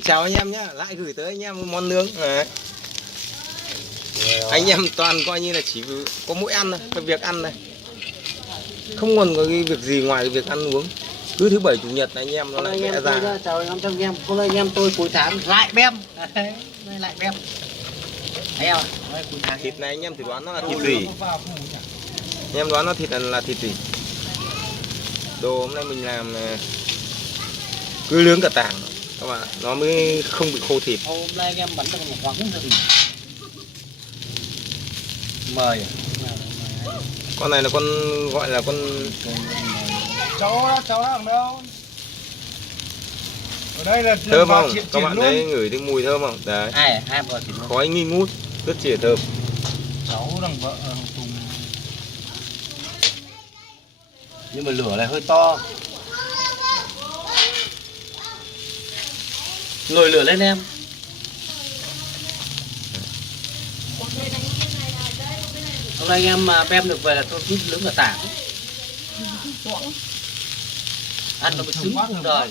Chào anh em nhé, lại gửi tới anh em một món nướng. Đấy. Anh em toàn coi như là chỉ có mỗi ăn thôi, cái việc ăn này. Không còn có cái việc gì ngoài cái việc ăn uống. Cứ thứ bảy chủ nhật anh em nó lại vẽ ra. Chào anh em, hôm nay anh em tôi cuối tháng lại bem. Đấy, lại bem. Thấy không? Cuối tháng thịt này anh em thử đoán nó là thịt gì? Anh em đoán nó là thịt gì? Đồ hôm nay mình làm cứ nướng cả tảng các bạn, nó mới không bị khô thịt. Hôm nay anh em bắn được một khoáng rồi. Mời. Con này là con gọi là con cháu thằng đâu ở đây là thơm không? Các bạn thấy ngửi thấy mùi thơm không? Đấy. Hai vợ thịt Khói nghi ngút, rất chìa thơm. cháu thằng vợ thằng Tùng. Nhưng mà lửa này hơi to. Nồi lửa lên em. Hôm nay anh em mà bem được về là tôi cứ nướng cả tảng. Ăn nó mới sướng cuộc đời.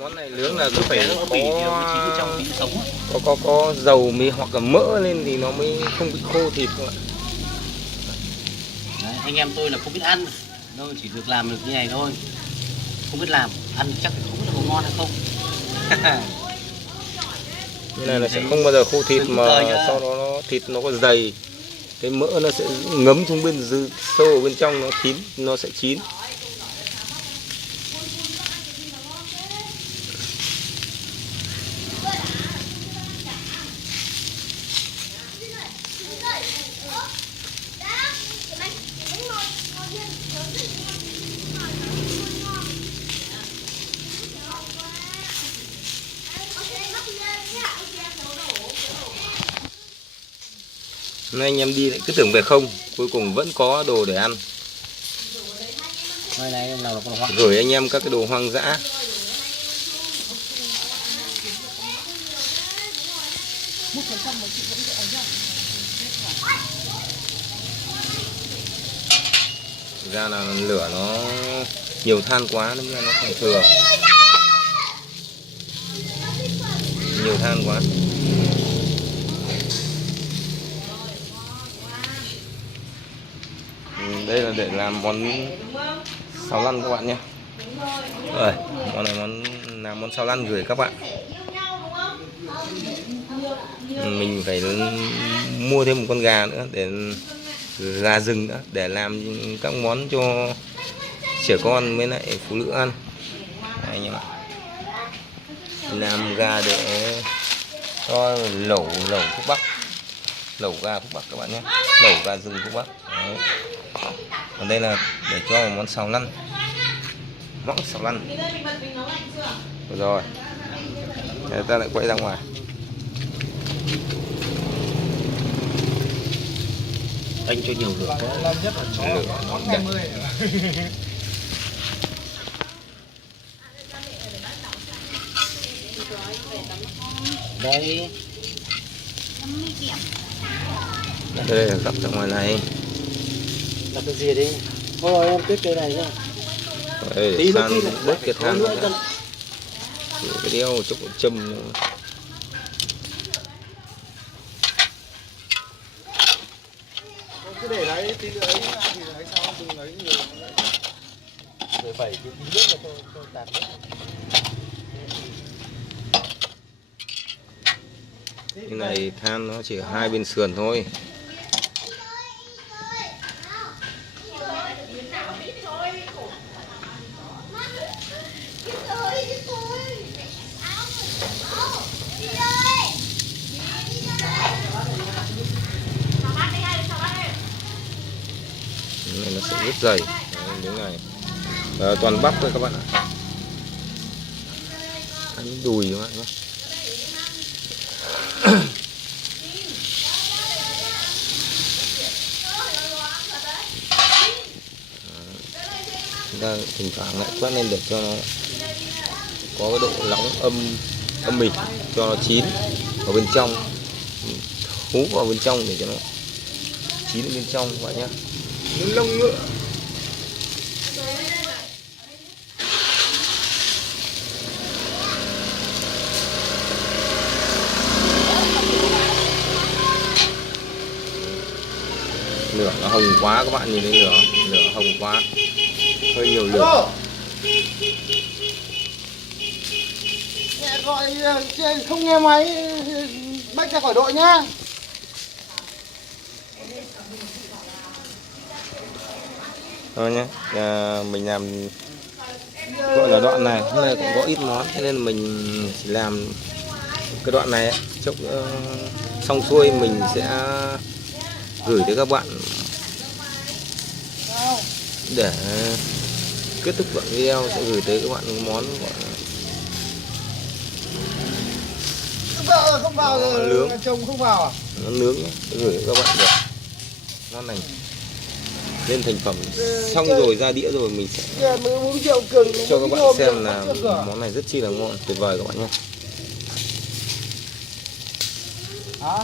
Món này nướng là cứ phải có dầu mì hoặc là mỡ lên thì nó mới không bị khô thịt các bạn. Đấy, anh em tôi là không biết ăn đâu, chỉ được làm được như này thôi, không biết làm ăn chắc không biết là có ngon hay không. Như này là sẽ không bao giờ khô thịt, mà sau đó thịt nó có dày, cái mỡ nó sẽ ngấm xuống bên dưới sâu ở bên trong, nó sẽ chín. Nay anh em đi lại cứ tưởng về không, cuối cùng vẫn có đồ để ăn. Hôm nay em làm là con hoang. Gửi anh em các cái đồ hoang dã. Ra là lửa nó nhiều than quá nên nó không thừa. Nhiều than quá. Đây là để làm món sao lăn các bạn nhé. Rồi, món này làm món sao lăn gửi các bạn. Mình phải mua thêm một con gà nữa, gà rừng nữa để làm các món cho trẻ con với lại phụ nữ ăn. Đây anh em ạ. Làm gà để cho lẩu thuốc bắc, lẩu gà thuốc bắc các bạn nhé, lẩu gà rừng thuốc bắc. Đấy. Còn đây là để cho một món xào lăn, mõng xào lăn. Rồi, người ta lại quay ra ngoài. Anh cho nhiều lửa quá. Đây. Đây là gấp ra ngoài này. Đặt cái gì đi? Thôi em tuyết cái này nhá. Đây, san bớt cái than nữa. Cái đeo chốc châm. Cứ để đấy tí nữa ấy thì lấy sao đừng lấy nhiều. 17 tí nước là tôi tạt nước. Cái này than nó chỉ hai bên sườn thôi. Cái này nó sẽ rất dày. Đấy, này. Toàn bắp thôi các bạn ạ. Ăn đùi các bạn nhé. Chúng ta thỉnh thoảng lại quét lên để cho nó có cái độ nóng âm mỉ, cho nó chín ở bên trong, hú vào bên trong để cho nó chín ở bên trong các bạn nhé. Lông ngựa. quá các bạn nhìn thấy lửa, lửa hồng quá, hơi nhiều lửa. Mẹ gọi không nghe máy, bách ra khỏi đội nhá. Thôi nhé, mình làm gọi là đoạn này, hôm nay cũng có ít món, cho nên mình chỉ làm cái đoạn này ấy. Chốc xong xuôi mình sẽ gửi tới các bạn để kết thúc đoạn video, sẽ gửi tới các bạn món gọi là Không vào nướng, chồng không vào à? nó nướng nhé, gửi tới các bạn được ngon lành. Lên thành phẩm xong rồi ra đĩa rồi mình sẽ cho các bạn xem là món này rất chi là ngon, tuyệt vời các bạn nhé. Hả?